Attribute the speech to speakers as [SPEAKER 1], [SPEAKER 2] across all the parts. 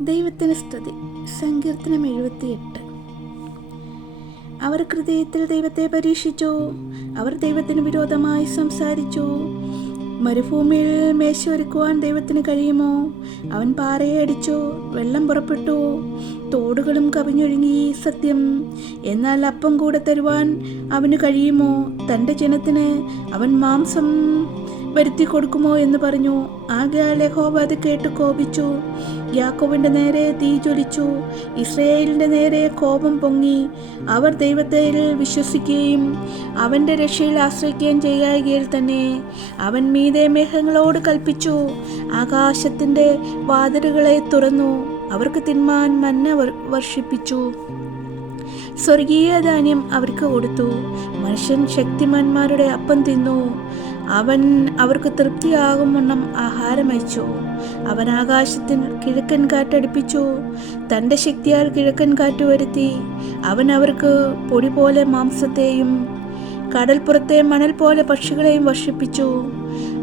[SPEAKER 1] ദൈവത്തിന് സ്തുതി. സങ്കീർത്തനം എഴുപത്തിയെട്ട്. അവർ ഹൃദയത്തിൽ ദൈവത്തെ പരീക്ഷിച്ചു. അവർ ദൈവത്തിന് വിരോധമായി സംസാരിച്ചു. മരുഭൂമിയിൽ മേശ ഒരുക്കുവാൻ ദൈവത്തിന് കഴിയുമോ? അവൻ പാറയെ അടിച്ചു വെള്ളം പുറപ്പെട്ടു. തോടുകളും കവിഞ്ഞൊഴുങ്ങി സത്യം. എന്നാൽ അപ്പം കൂടെ തരുവാൻ അവന് കഴിയുമോ? തന്റെ ജനത്തിന് അവൻ മാംസം വരുത്തി കൊടുക്കുമോ എന്ന് പറഞ്ഞു. ആകെ യഹോവ അത് കേട്ട് കോപിച്ചു. യാക്കോബിന്റെ നേരെ തീ ജ്വലിച്ചു. ഇസ്രയേലിന്റെ നേരെ കോപം പൊങ്ങി. അവർ ദൈവത്തിൽ വിശ്വസിക്കുകയും അവന്റെ രക്ഷയിൽ ആശ്രയിക്കുകയും ചെയ്യായകയിൽ തന്നെ അവൻ മീതെ മേഘങ്ങളോട് കൽപ്പിച്ചു ആകാശത്തിന്റെ വാതിലുകളെ തുറന്നു. അവർക്ക് തിന്മാൻ വർ- വർഷിപ്പിച്ചു. സ്വർഗീയ ധാന്യം അവർക്ക് കൊടുത്തു. മനുഷ്യൻ ശക്തിമാന്മാരുടെ അപ്പം തിന്നു. അവൻ അവർക്ക് തൃപ്തിയാകും വണ്ണം ആഹാരം അയച്ചു. അവൻ ആകാശത്തിൽ കിഴക്കൻ കാറ്റടിപ്പിച്ചു തന്റെ ശക്തിയാൽ കിഴക്കൻ കാറ്റ് വരുത്തി. അവൻ അവർക്ക് പൊടി പോലെ മാംസത്തെയും കടൽപ്പുറത്തെ മണൽ പോലെ പക്ഷികളെയും വർഷിപ്പിച്ചു.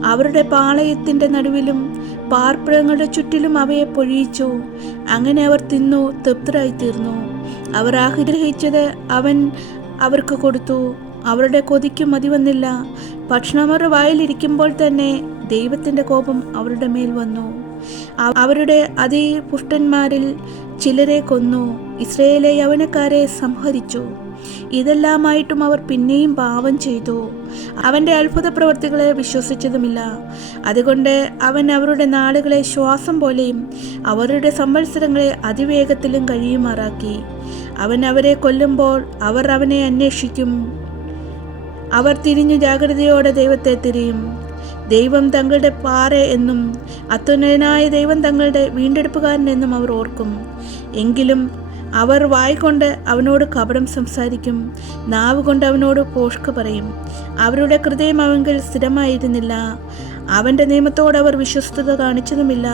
[SPEAKER 1] അവരുടെ പാളയത്തിന്റെ നടുവിലും പാർപ്പിടങ്ങളുടെ ചുറ്റിലും അവയെ പൊഴിയിച്ചു. അങ്ങനെ അവർ തിന്നു തൃപ്തരായി തീർന്നു അവർ ആഗ്രഹിച്ചത് അവൻ അവർക്ക് കൊടുത്തു. അവരുടെ കൊതിക്ക് മതി വന്നില്ല ഭക്ഷണം അവരുടെ വായിലിരിക്കുമ്പോൾ തന്നെ ദൈവത്തിന്റെ കോപം അവരുടെ മേൽ വന്നു. അവ- അവരുടെ അതിപുഷ്ടന്മാരിൽ ചിലരെ കൊന്നു. ഇസ്രയേലെ യവനക്കാരെ സംഹരിച്ചു. ഇതെല്ലാമായിട്ടും അവർ പിന്നെയും പാവം ചെയ്തു. അവന്റെ അത്ഭുത പ്രവർത്തികളെ വിശ്വസിച്ചതുമില്ല. അതുകൊണ്ട് അവൻ അവരുടെ നാളുകളെ ശ്വാസം പോലെയും അവരുടെ സംവത്സരങ്ങളെ അതിവേഗത്തിലും കഴിയുമാറാക്കി. അവൻ അവരെ കൊല്ലുമ്പോൾ അവർ അവനെ അന്വേഷിക്കും. അവർ തിരിഞ്ഞു ജാഗ്രതയോടെ ദൈവത്തെ തിരിയും. ദൈവം തങ്ങളുടെ പാറ എന്നും അത്യുന്നതനായ ദൈവം തങ്ങളുടെ വീണ്ടെടുപ്പുകാരൻ എന്നും അവർ ഓർക്കും. എങ്കിലും അവർ വായിക്കൊണ്ട് അവനോട് കപടം സംസാരിക്കും. നാവ് കൊണ്ട് അവനോട് പോഷ്ക പറയും. അവരുടെ ഹൃദയം അവങ്കിൽ സ്ഥിരമായിരുന്നില്ല. അവന്റെ നിയമത്തോട് അവർ വിശ്വസ്തത കാണിച്ചതുമില്ല.